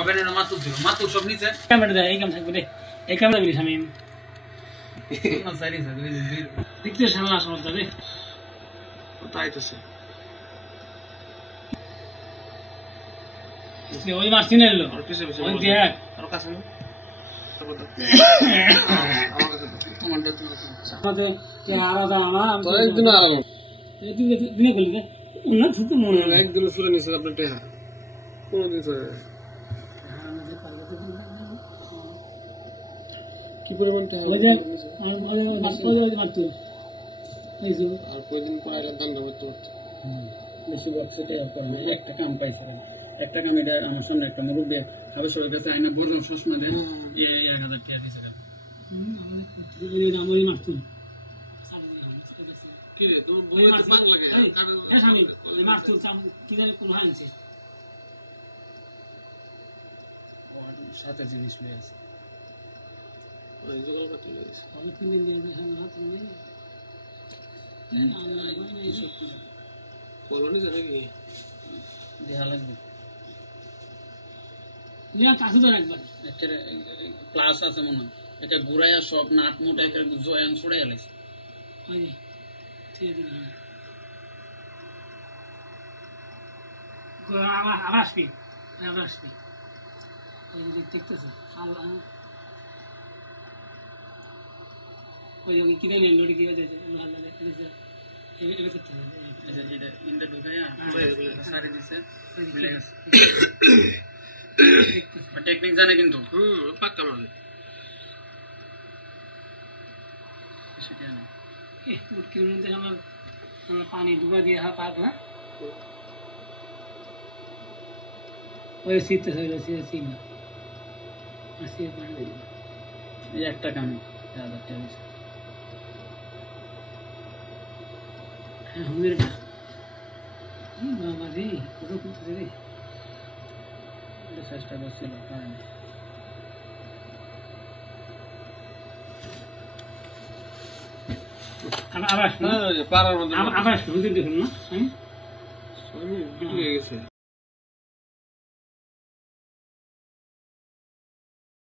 ওভেনের মাতুর দিল মাতুর সব নিচে ক্যামেরা দে এই কাম থাকবে রে এই ক্যামেরা দিলি শামিম না সারি দেখতে শালা আসল দে তাইতেছে ওই মারছি না এলো আর পিছে পিছে ওই দেখ আর কাছে না আমার কাছে আমাদের আমাদের কে আলাদা আমার তো একদিন আলাদা দিনে করলি না ছুটি মনে একদিন সুরে নিছে আপনি টেহা কোনদিন সুরে কি পরিমাণ টেহা ওই যে ওই মারতো এই যে আর কয়দিন পর আইলা দান দাও তো বেশি বক্সে করে না একটা কাম পাইছে একটা কাম এটা আমার সামনে একটা মুরব্বি হবে সবার কাছে আইনা বড় চশমা দেন 1000 টাকা দিছে আমাদের নামই মারতো কি রে তুমি বই তো পাক লাগে হ্যাঁ স্বামী মারতো কি জানি কোন হাইছে সাথে জিনিস লয়ে আছে ওই জোগাল কাটি লইছে অনেক দিন দিয়ে সামনে হাত নেই কলোনি জানে কি দেখা লাগবে নিয়া কাছে ধর একবার একটা ক্লাস আছে মনে হয় একটা ঘুরাইয়া সব নাট মোটা একটা জয়ান ছড়াই আলাইছে ওই ঠিক আছে আবার আসবি ওই যে দেখতেছে খাওয়া ওই ওই কিনে নেন লড়ি দিয়ে যাচ্ছে ভালো লাগে এবে করতে হবে এটা ইনটা ঢুকায়া সারি দিছে মিলে গেছে টেকনিক জানে কিন্তু পাক্কা মানে সেটা না মুটকির মধ্যে আমার পানি ডুবা দিয়ে পাক হ্যাঁ ওই শীতে হইলো সিম আসি পানি দিল এই একটা কাম 1000 টাকা হ্যাঁ হুমের বাবা রে কত করতেছে রে চেষ্টা করছিল পারেনি আবার পাড়ার মধ্যে আবার হুজুর দেখুন না গেছে